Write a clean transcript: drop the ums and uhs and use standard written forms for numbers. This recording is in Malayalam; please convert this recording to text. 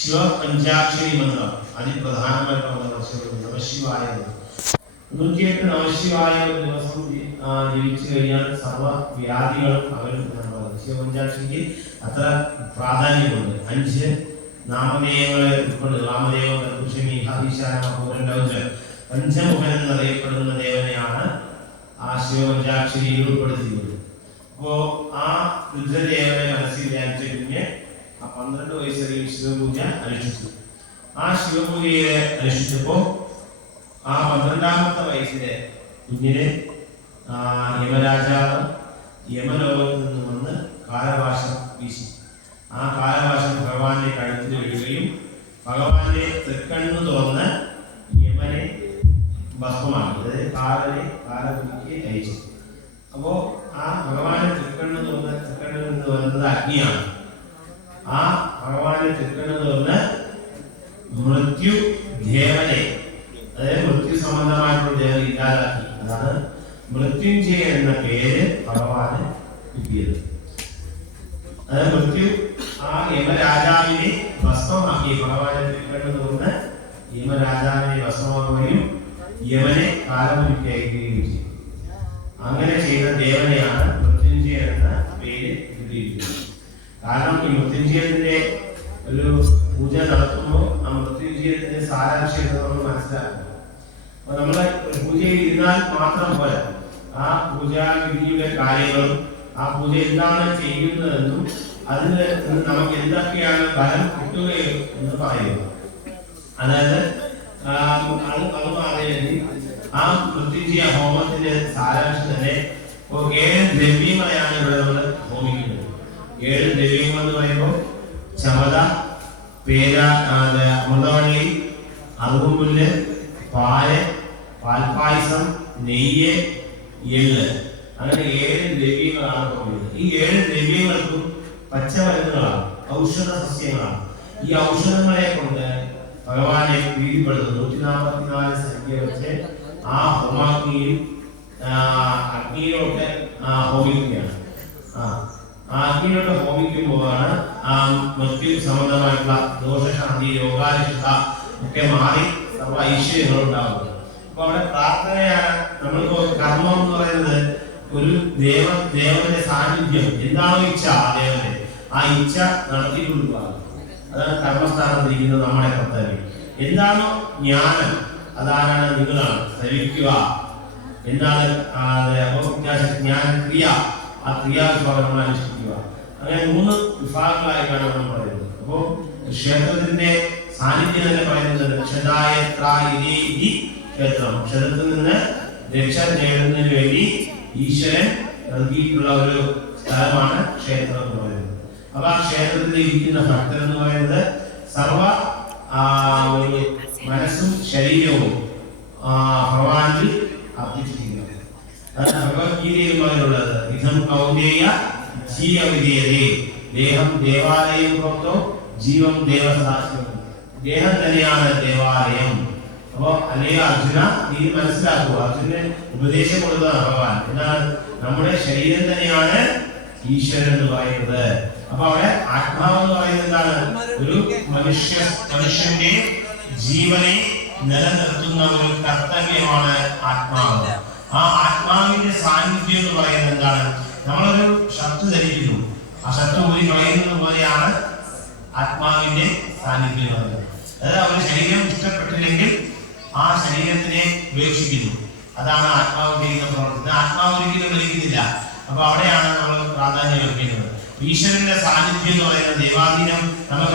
ശിവ പഞ്ചാക്ഷരി മന്ത്രം അതിപ്രധാനമായിട്ട് നമശിവായ 98 നമശിവായ ദിവസം ജീവിച്ചു കഴിഞ്ഞാൽ സർവ്വ വ്യാധികളും അകലുന്നതാണ്. ശിവപഞ്ചാക്ഷരിക്ക് അത്ര പ്രാധാന്യമുണ്ട്. 5 നാമധേയങ്ങളെ ഉൾക്കൊണ്ട് വാമദേവ കൽപുഷമി ഹരീശാന പഞ്ചമുഖൻ എന്നറിയപ്പെടുന്ന ദേവനെയാണ് ആ ശിവപഞ്ചാക്ഷരിയിൽ ഉൾപ്പെടുത്തിയത്. അപ്പോ ആ രുദ്രദേവനെ മനസ്സിൽ ധ്യാനിച്ച കുഞ്ഞ് 12 വയസ്സിൽ ശിവപൂജ അനുഷ്ഠിച്ചു. ആ ശിവപൂജയെ അനുഷ്ഠിച്ചപ്പോ ആ 12ാമത്തെ വയസ്സിലെ കുഞ്ഞിനെ യമരാജാവ് യമലോകത്തിൽ നിന്ന് വന്ന് കാലഭാഷം വീശി. ആ കാലഭാഷം ഭഗവാന്റെ കഴുത്തിൽ വീഴുകയും ഭഗവാന്റെ തൃക്കണ്ണു തുറന്ന് യമനെ ഭസ്മമാക്കി, അതായത് കാലപുരിക്ക് അയച്ചു. അപ്പോ ആ ഭഗവാന്റെ തൃക്കണ്ണു തൃക്കണ്ണിൽ നിന്ന് വരുന്നത് അഗ്നിയാണ്. ആ ഭഗവാന്റെ തൃക്കണ്ണ് തുറന്ന് മൃത്യു ദേവനെ, അതായത് മൃത്യു സംബന്ധമായിട്ടുള്ള ദേവന ഇല്ലാതാക്കി. അതാണ് മൃത്യുഞ്ജയ എന്ന പേര് ഭഗവാന് കിട്ടിയത്. അതായത് മൃത്യു ആ യമരാജാവിനെ ഭസ്മമാക്കി. ഭഗവാന്റെ തൃക്കണ്ണ് തുറന്ന് യമരാജാവിനെ ഭസ്മമാക്കുകയും യമനെ കാലപുരിക്ക് അയക്കുകയും ചെയ്തു. അങ്ങനെ ചെയ്ത ദേവനെയാണ് മൃത്യുഞ്ജയ എന്ന പേര് കിട്ടിയിരിക്കുന്നത്. കാരണം ഈ മൃത്യുഞ്ജയത്തിന്റെ ഒരു പൂജ നടത്തുമ്പോൾ ആ മൃത്യുഞ്ജയത്തിന്റെ സാരാംശം നമ്മൾ മനസ്സിലാക്കണം. അപ്പൊ നമ്മള് പൂജയിൽ ഇരുന്നാൽ മാത്രം പോരാ, ആ പൂജാവിധിയുടെ കാര്യങ്ങളും ആ പൂജ എന്താണ് ചെയ്യുന്നതെന്നും അതിന് നമുക്ക് എന്തൊക്കെയാണ് ഫലം കിട്ടുകയും എന്ന് പറയുക. അതായത് അത് മാറിയെങ്കിൽ ആ മൃത്യുഞ്ജയ ഹോമത്തിന്റെ സാരാംശം തന്നെ 7 ദ്രവ്യങ്ങളെയാണ് ഇവിടെ നമ്മൾ ഹോമിക്കുന്നത്. 7 ദ്രവ്യങ്ങൾ എന്ന് പറയുമ്പോൾ ചമത, പേര, അമൃതവള്ളി, അറുകുമ്പുല്ല്, പാല്, പാൽപായസം, നെയ്യ്, എള്ള്, അങ്ങനെ 7 ദ്രവ്യങ്ങളാണ് ഹോമിക്കുന്നത്. ഈ 7 ദ്രവ്യങ്ങൾക്കും പച്ചമരുന്നുകളാണ്, ഔഷധ സസ്യങ്ങളാണ്. ഈ ഔഷധങ്ങളെ കൊണ്ട് ഭഗവാനെ പ്രീതിപ്പെടുത്തുന്നു. 144 സംഖ്യ വെച്ച് ആ ഹോമാഗ്നിയിൽ അഗ്നിയിലോട്ട് ഹോമിക്കുകയാണ്. അഗ്നിയോട്ട് ഹോമിക്കുമ്പോഴാണ് ആ മൃത്യു സംബന്ധമായിട്ടുള്ള ദോഷശാന്തി, രോഗാരിഷ്ട ഒക്കെ മാറി സർവ്വ ഐശ്വര്യങ്ങളും ഉണ്ടാകുന്നത്. അപ്പൊ അവിടെ പ്രാർത്ഥനയാണ്. നമ്മളിപ്പോ കർമ്മം എന്ന് പറയുന്നത് ഒരു ദേവന്റെ സാന്നിധ്യം, എന്താണോ ഇച്ഛ ആ ദേവന്റെ ആ ഇച്ഛ നടത്തി കൊടുക്കുക. അതാണ് കർമ്മസ്ഥാനത്ത് ഇരിക്കുന്നത് നമ്മുടെ കർത്തവ്യം. എന്താണോ ജ്ഞാനം അതാരാണ്? നിങ്ങളാണ്. ശ്രവിക്കുക എന്താണ് ജ്ഞാനക്രിയ, ആ ക്രിയാവിഭാഗം നമ്മൾ അനുഷ്ഠിക്കുക. അങ്ങനെ 3 വിഭാഗങ്ങളായിട്ടാണ് നമ്മൾ പറയുന്നത്. അപ്പോ ക്ഷേത്രത്തിന്റെ സാന്നിധ്യം തന്നെ പറയുന്നത് ക്ഷേത്രം, ക്ഷേത്രത്തിൽ നിന്ന് രക്ഷ നേടുന്നതിന് വേണ്ടി ഈശ്വരൻ നൽകിയിട്ടുള്ള ഒരു സ്ഥലമാണ് ക്ഷേത്രം എന്ന് പറയുന്നത്. അപ്പൊ ആ ക്ഷേത്രത്തിൽ ഇരിക്കുന്ന ഭക്തർ എന്ന് പറയുന്നത് സർവ മനസ്സും ശരീരവും ഭഗവാനിൽ അർപ്പിച്ചിരിക്കുന്നത്. അതാണ് ഭഗവത്ഗീതയിലുള്ളത്. ഇതം കൗന്ദേയ ജീവവിധേയതേ, ദേഹം ദേവാലയം പ്രോക്തോ ജീവം ദേവസദാശിവം. ദേഹം തന്നെയാണ് ദേവാലയം. അപ്പോ അല്ലേ അർജുന, നീ മനസ്സിലാക്കുക. അർജുനന് ഉപദേശം കൊടുത്തതാണ് ഭഗവാൻ. എന്താണ്? നമ്മുടെ ശരീരം തന്നെയാണ് ഈശ്വരൻ എന്ന് പറയുന്നത്. അപ്പൊ അവിടെ ആത്മാവ് എന്ന് പറയുന്നത് എന്താണ്? ഒരു മനുഷ്യന്റെ ജീവനെ നിലനിർത്തുന്ന ഒരു കർത്തവ്യമാണ് ആത്മാവ്. ആ ആത്മാവിന്റെ സാന്നിധ്യം എന്ന് പറയുന്നത് എന്താണ്? നമ്മളൊരു ഷർട്ട് ധരിക്കുന്നു, ആ ഷർട്ട് ഊരി കളയുന്നത് പോലെയാണ് ആത്മാവിന്റെ സാന്നിധ്യം എന്ന് പറയുന്നത്. അതായത് അവരുടെ ശരീരം ഇഷ്ടപ്പെട്ടില്ലെങ്കിൽ ആ ശരീരത്തിനെ ഉപേക്ഷിക്കുന്നു. അതാണ് ആത്മാവ് ചെയ്യുന്ന പ്രവർത്തനം. ആത്മാവ് ഒരിക്കലും വിളിക്കുന്നില്ല. അപ്പൊ അവിടെയാണ് നമ്മൾ പ്രാധാന്യം വെക്കുന്നത്. ഈശ്വരന്റെ സാന്നിധ്യം എന്ന് പറയുന്ന ദൈവാധീനം നമുക്ക്